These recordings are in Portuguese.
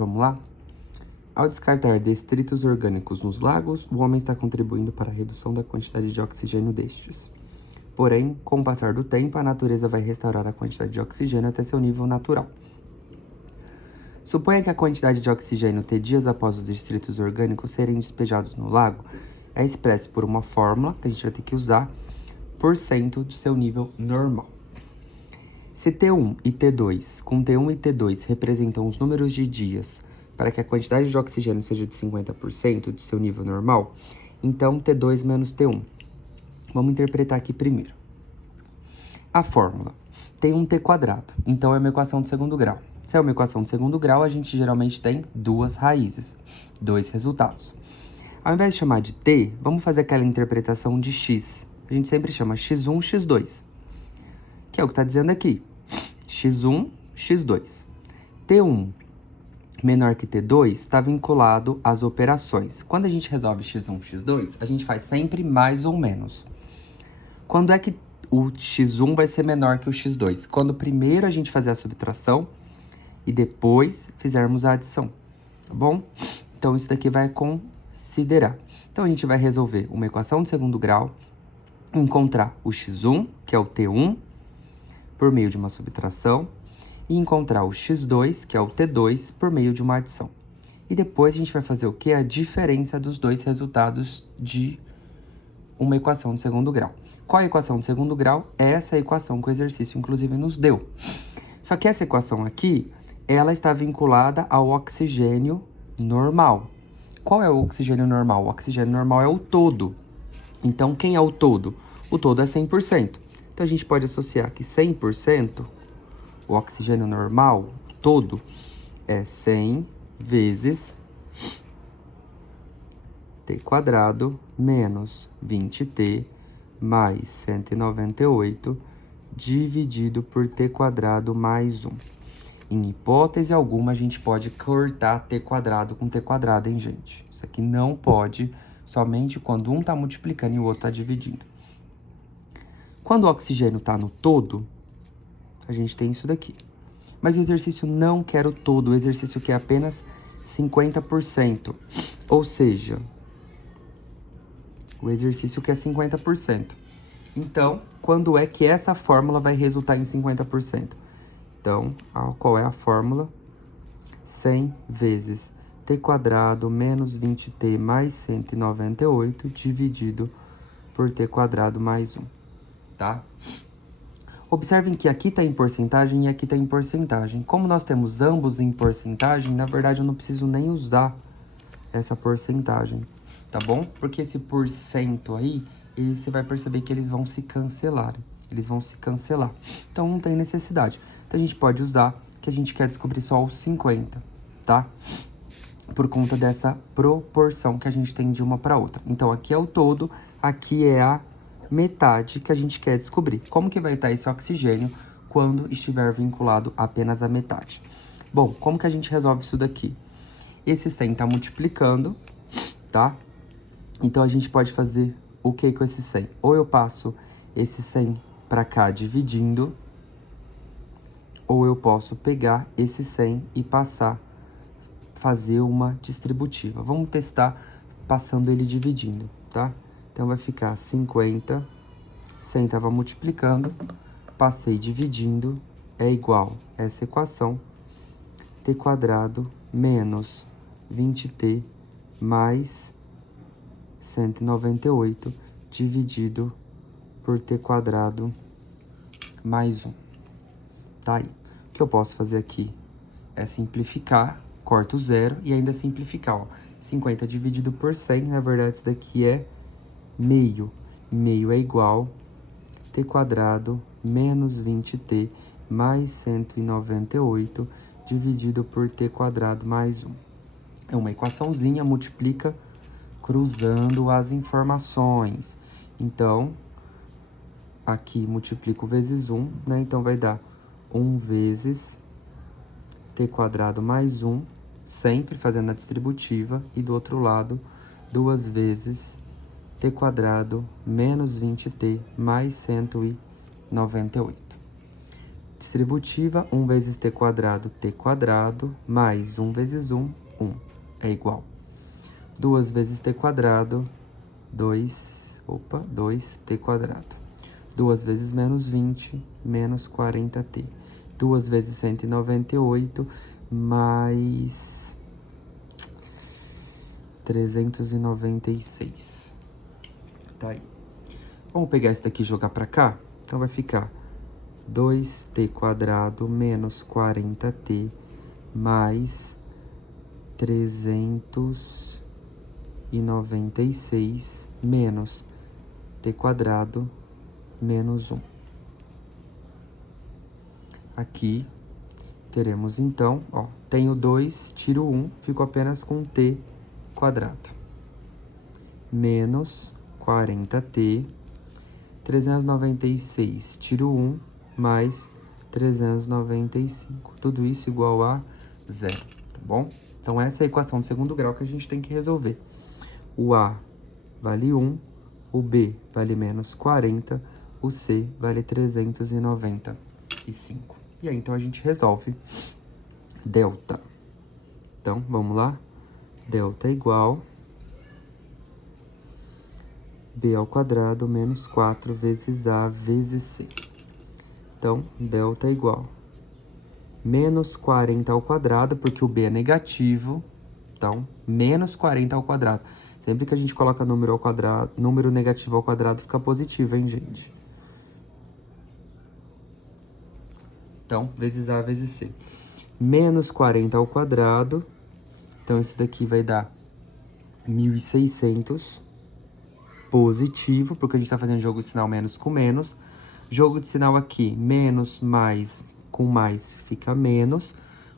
Vamos lá? Ao descartar detritos orgânicos nos lagos, o homem está contribuindo para a redução da quantidade de oxigênio destes. Porém, com o passar do tempo, a natureza vai restaurar a quantidade de oxigênio até seu nível natural. Suponha que a quantidade de oxigênio T dias após os detritos orgânicos serem despejados no lago é expressa por uma fórmula que a gente vai ter que usar por cento do seu nível normal. Se T1 e T2, com T1 e T2 representam os números de dias para que a quantidade de oxigênio seja de 50% do seu nível normal, então T2 menos T1. Vamos interpretar aqui primeiro. A fórmula tem um T quadrado, então é uma equação de segundo grau. Se é uma equação de segundo grau, a gente geralmente tem duas raízes, dois resultados. Ao invés de chamar de T, vamos fazer aquela interpretação de X. A gente sempre chama X1, X2, que é o que está dizendo aqui. X1, X2. T1 menor que T2 está vinculado às operações. Quando a gente resolve X1, X2, a gente faz sempre mais ou menos. Quando é que o X1 vai ser menor que o X2? Quando primeiro a gente fazer a subtração e depois fizermos a adição, tá bom? Então, isso daqui vai considerar. Então, a gente vai resolver uma equação de segundo grau, encontrar o X1, que é o T1, por meio de uma subtração, e encontrar o X2, que é o T2, por meio de uma adição. E depois a gente vai fazer o quê? A diferença dos dois resultados de uma equação de segundo grau. Qual é a equação de segundo grau? É essa equação que o exercício, inclusive, nos deu. Só que essa equação aqui, ela está vinculada ao oxigênio normal. Qual é o oxigênio normal? O oxigênio normal é o todo. Então, quem é o todo? O todo é 100%. Então, a gente pode associar que 100%, o oxigênio normal, todo, é 100 vezes T quadrado menos 20T mais 198 dividido por T quadrado mais 1. Em hipótese alguma, a gente pode cortar T quadrado com T quadrado, hein, gente? Isso aqui não pode, somente quando um está multiplicando e o outro está dividindo. Quando o oxigênio está no todo, a gente tem isso daqui. Mas o exercício não quer o todo, o exercício quer apenas 50%. Ou seja, o exercício quer 50%. Então, quando é que essa fórmula vai resultar em 50%? Então, qual é a fórmula? 100 vezes T quadrado menos 20T mais 198 dividido por T quadrado mais 1, tá? Observem que aqui está em porcentagem e aqui está em porcentagem. Como nós temos ambos em porcentagem, na verdade eu não preciso nem usar essa porcentagem, tá bom? Porque esse porcento aí, você vai perceber que eles vão se cancelar. Eles vão se cancelar. Então, não tem necessidade. Então, a gente pode usar que a gente quer descobrir só os 50, tá? Por conta dessa proporção que a gente tem de uma para outra. Então, aqui é o todo, aqui é a metade que a gente quer descobrir. Como que vai estar esse oxigênio quando estiver vinculado apenas à metade? Bom, como que a gente resolve isso daqui? Esse 100 está multiplicando, tá? Então, a gente pode fazer o que com esse 100? Ou eu passo esse 100 para cá dividindo, ou eu posso pegar esse 100 e fazer uma distributiva. Vamos testar passando ele dividindo, tá? Então, vai ficar 50, 100 estava multiplicando, passei dividindo, é igual a essa equação, T quadrado menos 20T mais 198 dividido por T quadrado mais 1. Tá aí. O que eu posso fazer aqui é simplificar, corto o zero e ainda simplificar, ó. 50 dividido por 100, na verdade isso daqui é meio. Meio é igual T quadrado menos 20T mais 198 dividido por T quadrado mais 1. É uma equaçãozinha, multiplica cruzando as informações. Então, aqui multiplico vezes 1, né? Então, vai dar 1 vezes T quadrado mais 1, sempre fazendo a distributiva. E do outro lado, 2 vezes T quadrado menos 20T mais 198. Distributiva, 1 vezes t quadrado, mais 1 vezes 1, 1. É igual. 2 vezes t quadrado, 2t quadrado. 2 vezes menos 20, menos 40t. 2 vezes 198, mais 396. Tá aí. Vamos pegar esse daqui e jogar pra cá? Então vai ficar 2t quadrado menos 40t mais 396 menos t quadrado menos 1. Aqui teremos então, ó, tenho 2, tiro 1, fico apenas com t quadrado. Menos 40t, 396, tiro 1, mais 395. Tudo isso igual a 0, tá bom? Então, essa é a equação de segundo grau que a gente tem que resolver. O A vale 1, o B vale menos 40, o C vale 395. E aí, então, a gente resolve delta. Então, vamos lá? Delta é igual B ao quadrado menos 4 vezes A vezes C. Então, delta é igual menos 40 ao quadrado, porque o B é negativo. Então, menos 40 ao quadrado. Sempre que a gente coloca número ao quadrado, número negativo ao quadrado fica positivo, hein, gente? Então, vezes A vezes C. Menos 40 ao quadrado. Então, isso daqui vai dar 1.600. Positivo, porque a gente está fazendo jogo de sinal menos com menos. Jogo de sinal aqui, menos mais com mais fica menos.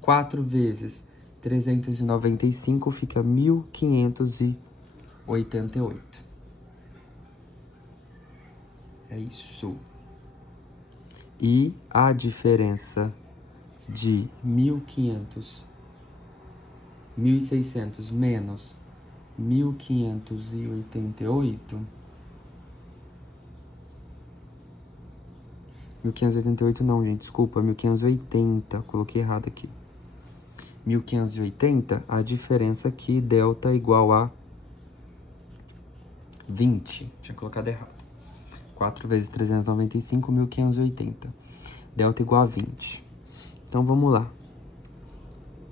4 vezes 395 fica 1.588. É isso. E a diferença de 1.600 menos 1.588... 1.588 não, gente, desculpa, 1.580, coloquei errado aqui. 1.580, a diferença aqui, delta é igual a 20. Tinha colocado errado. 4 vezes 395, 1.580. Delta igual a 20. Então, vamos lá.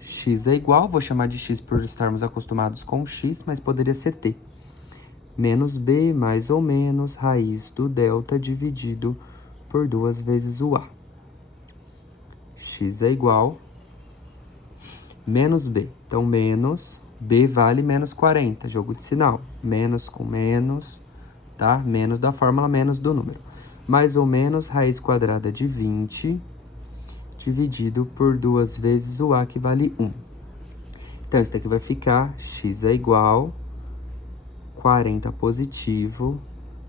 X é igual, vou chamar de X por estarmos acostumados com X, mas poderia ser T. Menos B, mais ou menos, raiz do delta dividido por 2 vezes o A. X é igual menos B. Então, menos B vale menos 40, jogo de sinal. Menos com menos, tá? Menos da fórmula, menos do número. Mais ou menos, raiz quadrada de 20, dividido por 2 vezes o A, que vale 1. Então, isso daqui vai ficar, X é igual 40 positivo,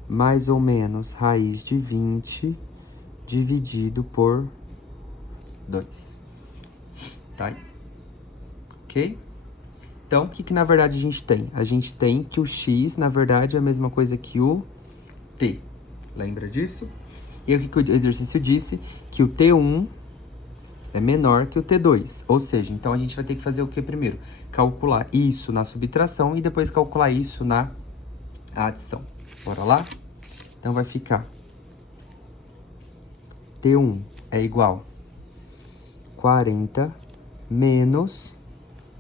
mais ou menos, raiz de 20, dividido por 2. Tá aí. Ok? Então, o que na verdade a gente tem? A gente tem que o X, na verdade, é a mesma coisa que o T. Lembra disso? E o que o exercício disse? Que o T1 é menor que o T2. Ou seja, então a gente vai ter que fazer o que primeiro? Calcular isso na subtração e depois calcular isso na adição. Bora lá? Então, vai ficar T1 é igual a 40 menos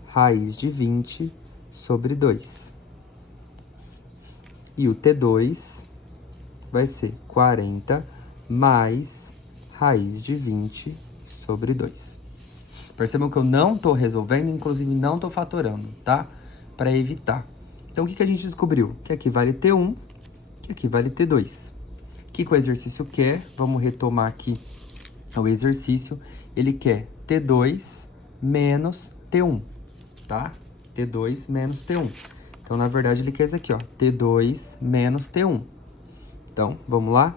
raiz de 20 sobre 2. E o T2 vai ser 40 mais raiz de 20 sobre 2. Percebam que eu não estou resolvendo, inclusive não estou fatorando, tá? Para evitar. Então, o que a gente descobriu? Que aqui vale T1, que aqui vale T2. O que o exercício quer? Vamos retomar aqui o exercício. Ele quer T2 menos T1, tá? T2 menos T1. Então, na verdade, ele quer isso aqui, ó. T2 menos T1. Então, vamos lá?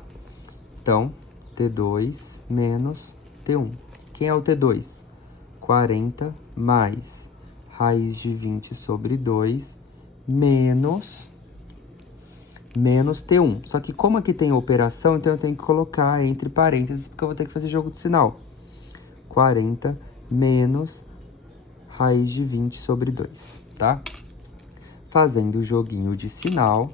Então, T2 menos T1. Quem é o T2? 40 mais raiz de 20 sobre 2 menos T1. Só que como aqui tem operação, então eu tenho que colocar entre parênteses, porque eu vou ter que fazer jogo de sinal. 40 menos raiz de 20 sobre 2, tá? Fazendo o joguinho de sinal,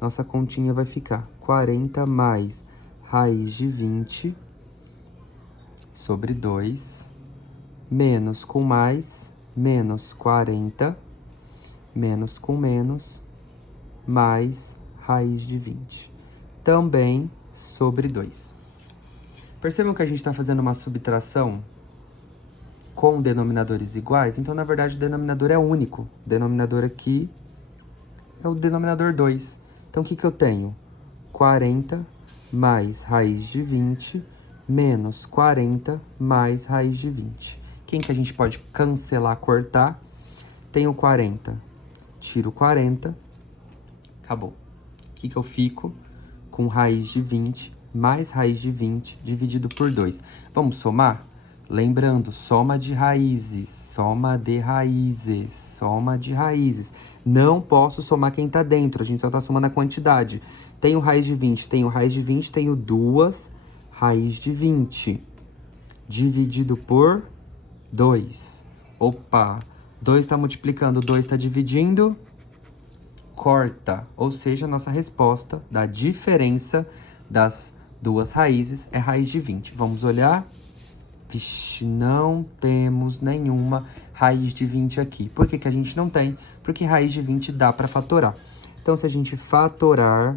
nossa continha vai ficar 40 mais raiz de 20 sobre 2, menos com mais, menos 40, menos com menos, mais raiz de 20. Também sobre 2. Percebam que a gente está fazendo uma subtração com denominadores iguais, então, na verdade, o denominador é único. O denominador aqui é o denominador 2. Então, o que eu tenho? 40 mais raiz de 20 menos 40 mais raiz de 20. Quem que a gente pode cancelar, cortar? Tem o 40. Tiro 40. Acabou. O que eu fico? Com raiz de 20 mais raiz de 20 dividido por 2. Vamos somar? Lembrando, soma de raízes, soma de raízes, soma de raízes. Não posso somar quem tá dentro, a gente só tá somando a quantidade. Tenho raiz de 20, tenho raiz de 20, tenho 2 raiz de 20. Dividido por 2. Opa, 2 tá multiplicando, 2 tá dividindo, corta. Ou seja, a nossa resposta da diferença das duas raízes é raiz de 20. Vamos olhar? Vixe, não temos nenhuma raiz de 20 aqui. Por que que a gente não tem? Porque raiz de 20 dá para fatorar. Então, se a gente fatorar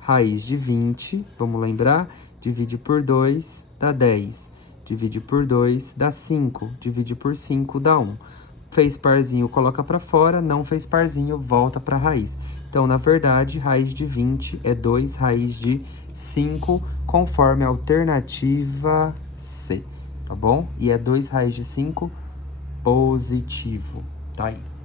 raiz de 20, vamos lembrar? Divide por 2, dá 10. Divide por 2, dá 5. Divide por 5, dá 1. Fez parzinho, coloca para fora. Não fez parzinho, volta para a raiz. Então, na verdade, raiz de 20 é 2 raiz de 5, conforme a alternativa C, tá bom? E é 2 raiz de 5 positivo, tá aí.